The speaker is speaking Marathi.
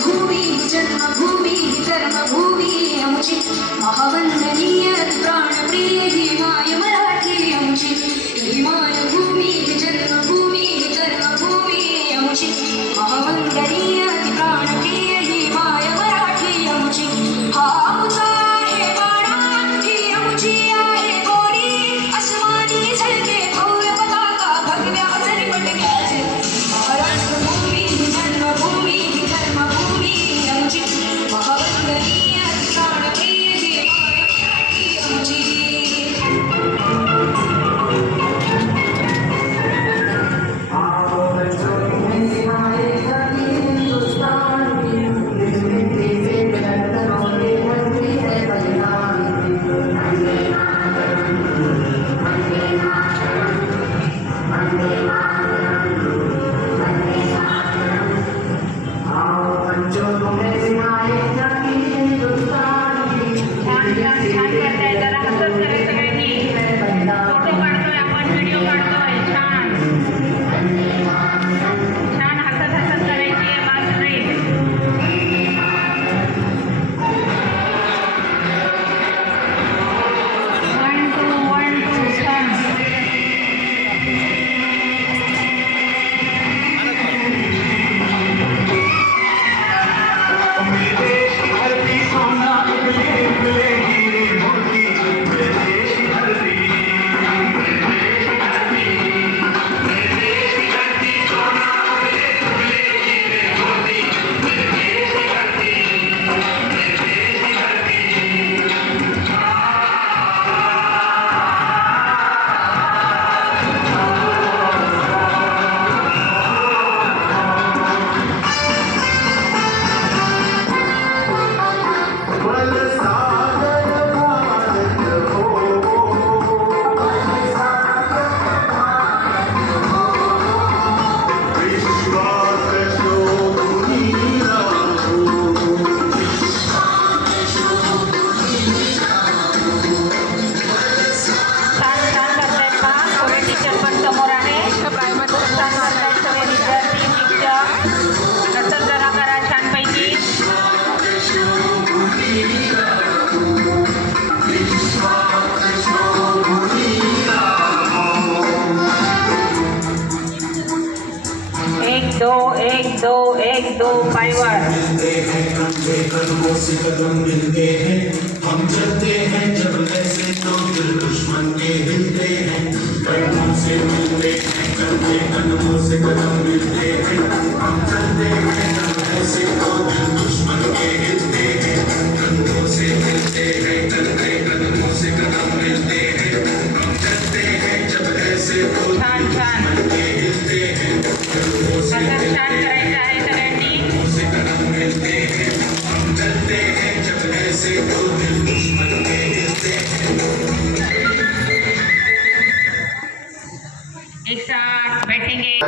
भूमी जन्मभूमी कर्मभूमी आमची महावंदनीय प्राणप्रिय ही माय मराठी आमची ही मायभूमी जन्मभूमी कर्मभूमी आमची महावंदनीय प्राणप्रिय ही माय मराठी आमची हा आमचा आहे बाळा ही आमची आहे गोडी अस्मानी झळके थोर पताका भगव्या जरी पटक्याचे महाराष्ट्रभूमी जन्मभूमी कर्मभूमी आमची महावंदनीय प्राणप्रिय ही माय मराठी आमची छान करताय जरा हसत करे सगळ्यांनी फोटो काढतोय आपण व्हिडिओ काढतोय छान छान हसत हसत करायची आहे बात नाही वन टू छान एक दो पायवर कदमों से कदम मिलते हैं हम चलते हैं जब ऐसे तो दिल दुश्मन के हिलते हैं कदमों से मिलते हैं कंधे कदमों से कदम मिलते हैं हम चलते हैं जब ऐसे तो दिल दुश्मन के हिलते हैं कदमों से मिलते हैं कंधे कदमों से कदम मिलते हैं हम चलते हैं जब ऐसे तो दिल दुश्मन के हिलते हैं कदमों से मिलते हैं से कदम मिलते हैं हम चलते हैं जब ऐसे तो दिल दुश्मन के हिलते हैं एक साथ बैठेंगे